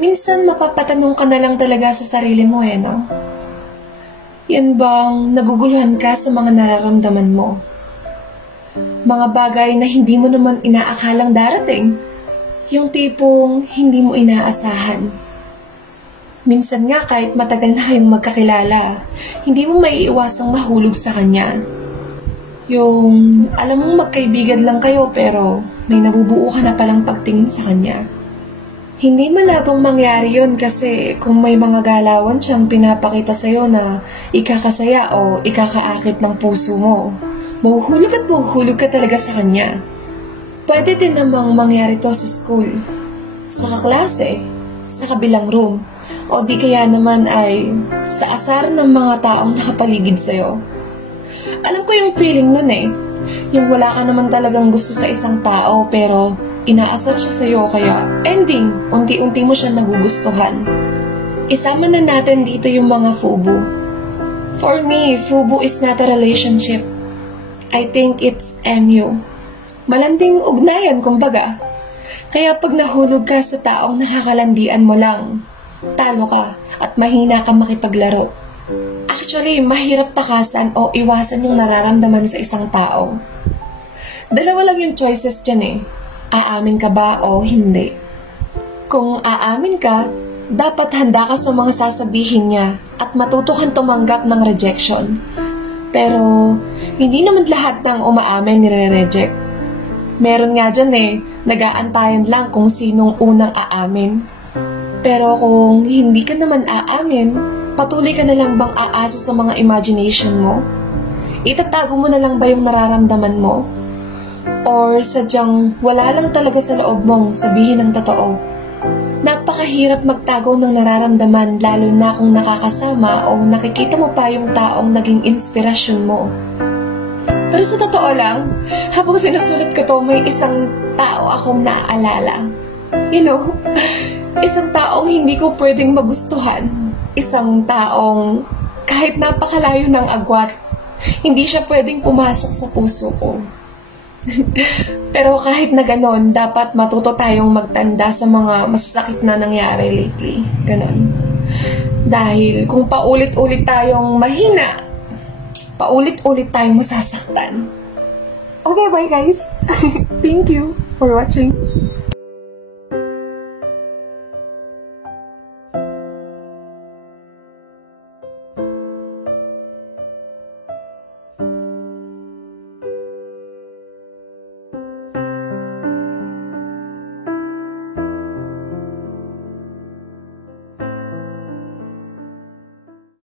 minsan mapapatanong ka na lang talaga sa sarili mo no? Yan bang naguguluhan ka sa mga nararamdaman mo? Mga bagay na hindi mo naman inaakalang darating. Yung tipong hindi mo inaasahan. Minsan nga kahit matagal na kayong magkakilala, hindi mo maiiwasang mahulog sa kanya. Yung alam mong magkaibigan lang kayo pero may nabubuo ka na palang pagtingin sa kanya. Hindi malabong mangyari yon kasi kung may mga galawan siyang pinapakita sa'yo na ikakasaya o ikakaakit ng puso mo, mahuhulog ka talaga sa kanya. Pwede din namang mangyari to sa school, sa kaklase, sa kabilang room, o di kaya naman ay sa asar ng mga taong nakapaligid sa'yo. Alam ko yung feeling nun yung wala ka naman talagang gusto sa isang tao pero inaasar siya sa'yo kaya ending, unti-unti mo siya nagugustuhan. Isama na natin dito yung mga FUBU. For me, FUBU is not a relationship. I think it's MU. Malanding ugnayan kumbaga. Kaya pag nahulog ka sa taong nakakalandian mo lang, talo ka at mahina ka makipaglaro. Actually, mahirap takasan o iwasan yung nararamdaman sa isang tao. Dalawa lang yung choices dyan Aamin ka ba o hindi? Kung aamin ka, dapat handa ka sa mga sasabihin niya at matuto kang tumanggap ng rejection. Pero, hindi naman lahat ng umaamin nire-reject. Meron nga dyan nag-aantayan lang kung sinong unang aamin. Pero kung hindi ka naman aamin, patuloy ka na lang bang aasa sa mga imagination mo? Itatago mo na lang ba yung nararamdaman mo? Or sadyang wala lang talaga sa loob mong sabihin ng totoo? Napakahirap magtago ng nararamdaman lalo na kung nakakasama o nakikita mo pa yung taong naging inspirasyon mo. Pero sa totoo lang, habang sinusulat ko to, may isang tao akong naaalala. You know, isang taong hindi ko pwedeng magustuhan. Isang taong kahit napakalayo ng agwat, hindi siya pwedeng pumasok sa puso ko. Pero kahit na ganon, dapat matuto tayong magtanda sa mga masasakit na nangyari lately. Ganon. Dahil kung paulit-ulit tayong mahina, paulit-ulit tayong masasaktan. Okay, bye guys. Thank you for watching.